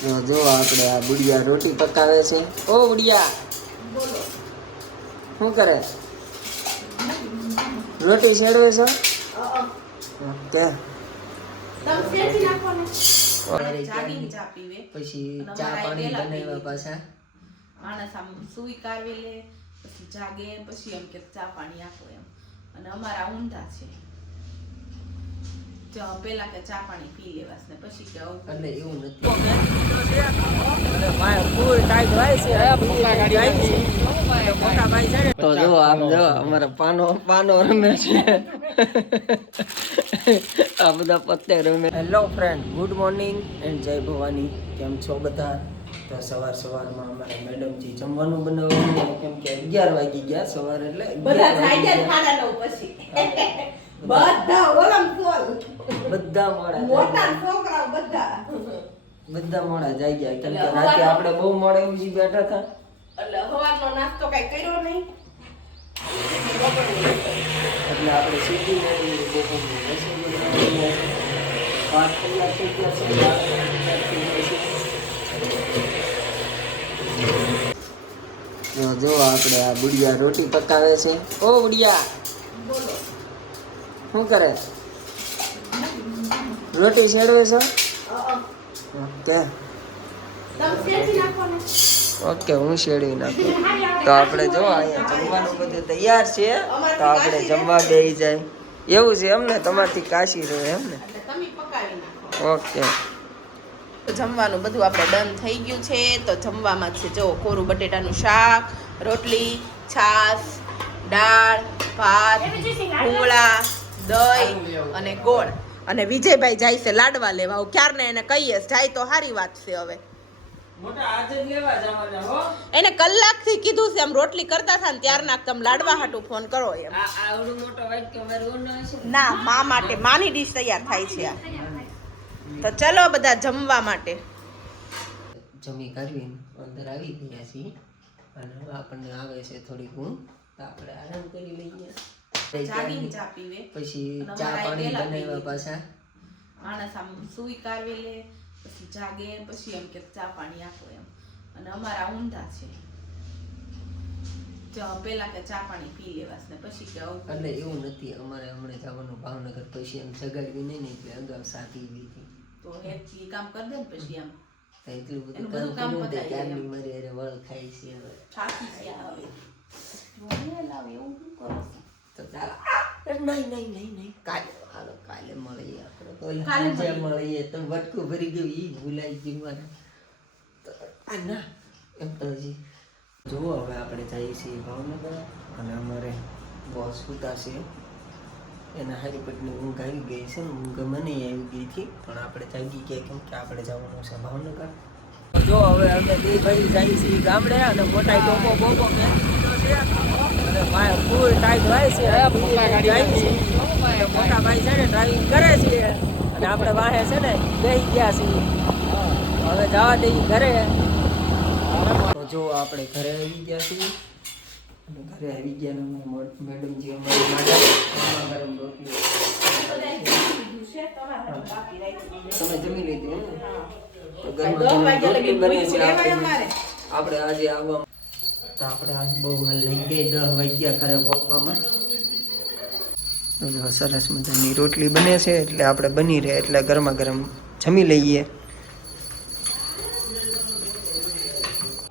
જો આપણે આ બુડિયા રોટી પકાવે છે. ઓ બુડિયા શું કરે? રોટી શેડવે છો? ઓકે પછી ચા પાણી બનાવ્યા પાછા. માણસ આમ સુઈ લે પછી જાગે પછી એમ કે ચા પાણી આપો એમ. અને અમારા ઊંધા છે. પેલા કે ચા પાણી પી લેવાસ ને પછી કે એટલે એવું નથી. તો જો આમ જો અમારા પાનો પાનો રમે છે. આ બધા પત્તે રમે. Hello friend good morning and જય ભવાની. કેમ છો બધા? તો સવાર સવારમાં અમારે મેડમજી જમવાનું બનાવવાનું. કેમ કે અગિયાર વાગી ગયા સવાર એટલે બધા 11 જાય વાગી જાય ગયા. ખાડા નવ પછી. બધા ઓલમ ફોલ. બધા મોડા મોટા જાય બધા. બધા મોડા જાય ગયા. કેમ કે રાતે આપણે બહુ મોડે ઉજી બેઠા હતા. એટલે સવારનો નાસ્તો કઈ કર્યો નહીં. એટલે આપણે સીધી મેળવી બપોરની પાંચ કલાક થઈ ગયા છે. બાર કલાક થઈ ગયા છે. જો જો આપણે આ બુડિયા રોટી પકાવે છે. ઓ બુડિયા. બોલો. શું કરે? રોટી શેડવે છો? ઓકે. તમે શેકી નાખો ને ઓકે હું શેડવી નાખું. તો આપણે જો અહીંયા જમવાનું બધું તૈયાર છે. તો આપણે જમવા બેસી જાય. એવું છે એમ ને તમારથી કાશી રહ્યો એમ ને એટલે તમે પકાવી નાખો ઓકે જમવાનું બધું આપણે ડન થઈ ગયું છે. તો જમવામાં છે જો કોરું બટેટાનું શાક રોટલી છાશ દાળ ભાત ભૂંગળા દહીં અને ગોળ. અને વિજયભાઈ જાય છે લાડવા લેવા. હું ક્યારને એને કહીએ? જાય તો સારી વાત છે હવે. એને કલાક જ લેવા જવાના હો. એને કલાકથી કીધું છે આમ રોટલી કરતા હતા ને ત્યારના તમે લાડવા હાટું ફોન કરો એમ. ને? મા માટે. માની ડીશ તૈયાર થાય છે આ. તો ચલો બધા જમવા માટે. જમી કરવી અંદર આવી ગયા છીએ. અને આપણને આવે છે થોડીક ઊંઘ. તો આપણે આરામ કરી લઈએ. પછી ચા અમારા પાણી બનાવ્યા પાછા. માણસ આમ સુઈ લે પછી જાગે પછી એમ કે ચા પાણી આપો એમ. અને અમારા ઊંધા છે. પેલા કે ચા પાણી પી લેવાસ ને પછી કે એટલે એવું નથી અમારે હમણાં જવાનું ભાવનગર પછી એમ જગાડવી નહીં ને એટલે અગાઉ સાથી હતી. તો ઈ કામ કરી દે ને પછી એમ. એટલું બધું કામ કામ કર્યું તે ક્યારની મારી હારે વળ ખાઈ છે હવે. થાકી ગયા હવે. જોઈને લાવે એવું શું કરો છો? તો ચાલો. નહીં નહીં નહીં નહીં. કાલે હાલો કાલે મળીએ આપણે. કાલે મળીએ. મળીએ. તો વટકું ભરી ગયું ઈ ભૂલાઈ ગયું આ ના એમ તો હજી. જુઓ હવે આપણે જઈએ છીએ ભાવનગર. અને અમારે બોસ સુતા છે. એના હારીપટની ઊંઘ આવી ગઈ છે ઊંઘ મને આવી ગઈ હતી. પણ આપણે જાગી ગયા કેમ કે આપણે જવાનું છે ભાવનગર. જો હવે અમે બે ભાઈ જઈએ છીએ ગામડે અને મોટા ટોપો બોપો છે ફૂલ ટાઈટ હોય છે મોટા ભાઈ છે ને ડ્રાઇવિંગ કરે છે. અને આપણે વાહે છે ને બેસી ગયા છીએ. હવે જવા દઈએ ઘરે. તો જો આપણે ઘરે આવી ગયા છીએ. અને ઘરે આવી ગયા ને મેડમજી અમારી માટે ગરમ રોટલી. તમે જમી લીધું તો ગરમા ગરમ રોટલી બને છે આપણે. આપણે આજે આવવા તો આપણે આજ બહુ લઈ ગઈ દસ વાગ્યા ઘરે પહોંચવામાં. તો જો સરસ મજાની રોટલી બને છે એટલે આપણે બની રહે એટલે ગરમા ગરમ જમી લઈએ.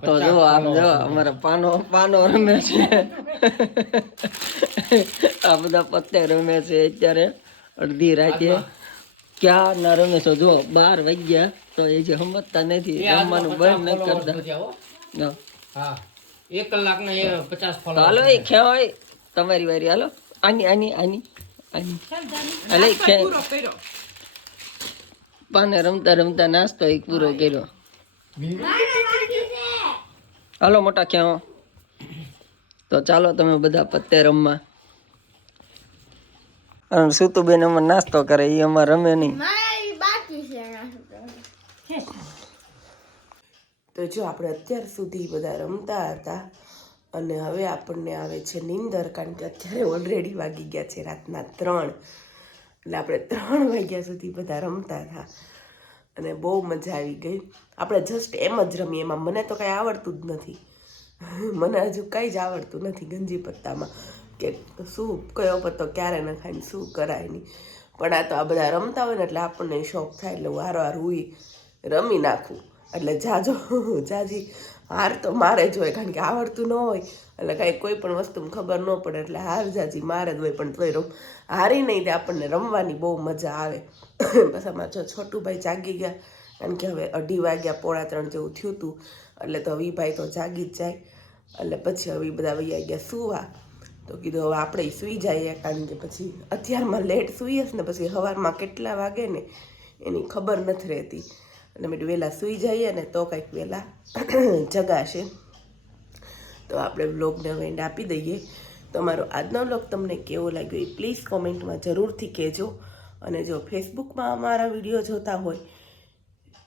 તો જો આમ જો અમારા પાનો પાનો રમે છે. આ બધા પત્તે રમે છે અત્યારે અડધી રાતે. ક્યાં ના રમે છો જો બાર વાગ્યા તો એ જે સમજતા નથી રમવાનું બંધ નથી કરતા. હા. એક કલાક ને પચાસ ફોલો હાલો એ ખેવાય તમારી વારી. હાલો આની આની આની આની. હાલે ખે પાને રમતા રમતા નાસ્તો એક પૂરો કર્યો. હાલો મોટા ખ્યા તો ચાલો તમે બધા પત્તે રમવા. અને સુતુબેન અમારે નાસ્તો કરે એ અમારે રમે નહીં. તો જો આપણે અત્યાર સુધી બધા રમતા હતા અને હવે આપણને આવે છે નીંદર કારણ કે અત્યારે ઓલરેડી વાગી ગયા છે રાતના ત્રણ. એટલે આપણે ત્રણ વાગ્યા સુધી બધા રમતા હતા. અને બહુ મજા આવી ગઈ. આપણે જસ્ટ એમ જ રમીએ. એમાં મને તો કાંઈ આવડતું જ નથી. મને હજુ કંઈ જ આવડતું નથી ગંજી પત્તામાં કે શું કયો પત્તો ક્યારે નખાય શું કરાય નહીં પણ આ તો આ બધા રમતા હોય ને એટલે આપણને શોખ થાય એટલે વારો વાર હુઈ રમી નાખું. એટલે જાજો, જાજી. હાર તો મારે જ હોય, કારણ કે આવડતું ન હોય. એટલે કાંઈ કોઈ પણ વસ્તુમાં ખબર ન પડે, એટલે હાર જાજી, મારે જ હોય, પણ તોય રમ. હારી નહીં તે આપણને રમવાની બહુ મજા આવે. પછી આમાં જો છોટુભાઈ જાગી ગયા, કારણ કે હવે અઢી વાગ્યા, પોણા ત્રણ જેવું થયું હતું એટલે તો વીભાઈ તો જાગી જ જાય. એટલે પછી હવે બધા વૈયા ગયા સુવા. તો કીધું હવે આપણે સૂઈ જઈએ, કારણ કે પછી અત્યારમાં લેટ સૂઈએ ને, પછી સવારમાં કેટલા વાગે ને, એની ખબર નથી રહેતી. અને અમે વહેલા સૂઈ જઈએ ને તો કંઈક વહેલા જગાશે. તો આપણે વ્લોગને હવે એન્ડ આપી દઈએ. તો મારો આજનો બ્લોગ તમને કેવો લાગ્યો એ પ્લીઝ કોમેન્ટમાં જરૂરથી કહેજો. અને જો ફેસબુકમાં અમારા વીડિયો જોતા હોય,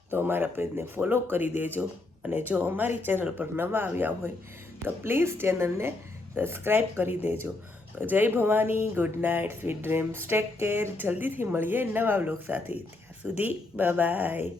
તો અમારા પેજને ફોલો કરી દેજો. અને જો અમારી ચેનલ પર નવા આવ્યા હોય, તો પ્લીઝ ચેનલને સબસ્ક્રાઈબ કરી દેજો. તો જય Bhavani good night sweet dreams take care જલ્દીથી મળીએ નવા બ્લોગ સાથે. ત્યાં સુધી બાય